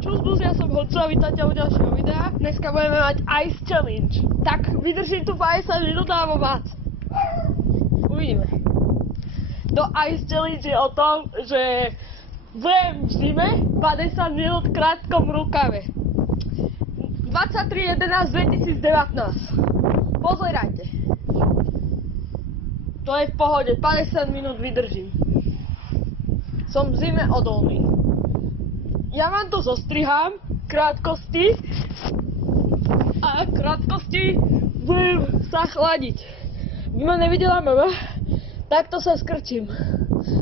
Čus, ja som Honza, vítajte u ďalšieho videa. Dneska budeme mať Ice Challenge. Tak vydržím tu 50 minút alebo viac. Uvidíme. To Ice Challenge je o tom, že budem v zime 50 minút v krátkom rukave. 23.11.2019. Pozerajte. To je v pohode, 50 minút vydržím. Som v zime odolný. Ja vám to zostrihám, krátkosti a krátkosti budem sa chladiť. By ma nevidela mama, takto sa skrčím.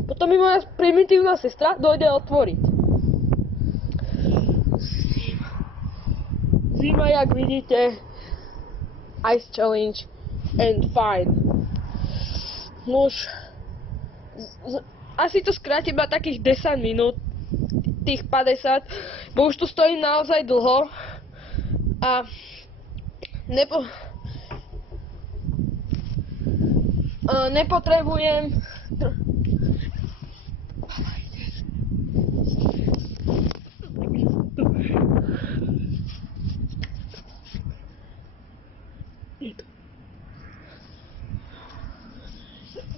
Potom mi moja primitívna sestra dojde otvoriť. Zima, jak vidíte, Ice Challenge and fine. Nož, asi to skrátim na takých 10 minút. Tých 50, bo už tu stojím naozaj dlho a nepotrebujem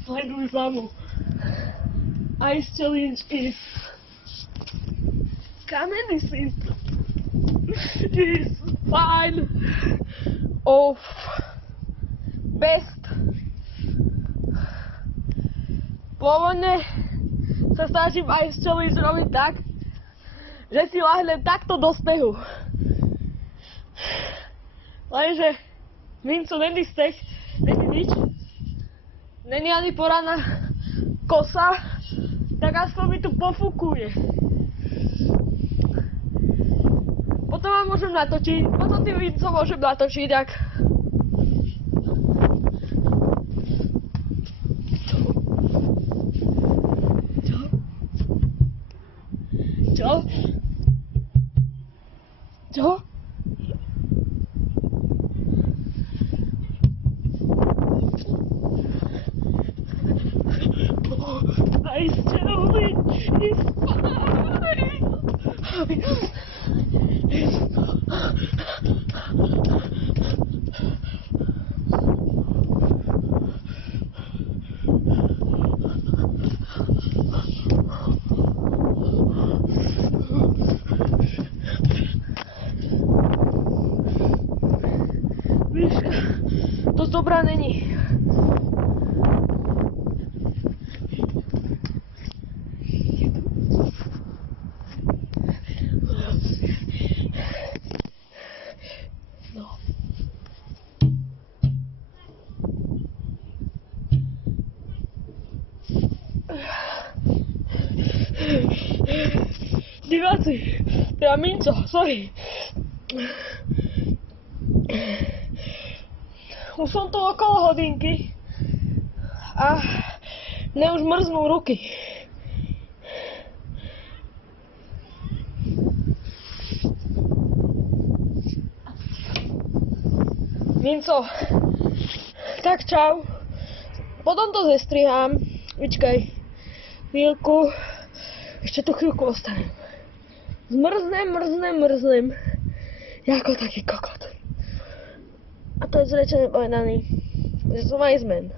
sleduj mamu. Ice Challenge is comedy system is fine of best. Pôvodne sa snažím Ice Challenge robiť tak, že si lahnem takto do snehu. Lenže Vinco není steh, není nič, není ani poradná kosa, tak aspoň mi tu pofúkuje. Potom vám môžem natočiť, potom tým Vincom môžem natočiť, jak... Čo? Čo? Ice Challenge is fine! To dobrá není. No. Diváci, teda Minco, sorry. Už som tu okolo hodinky a mne už mrznú ruky. Minco, tak čau. Potom to zestrihám. Vyčkaj chvíľku. Ešte tu chvíľku ostanem. Zmrznem. Jako taký kokot. A to je zrečene povedaný, že som Iceman.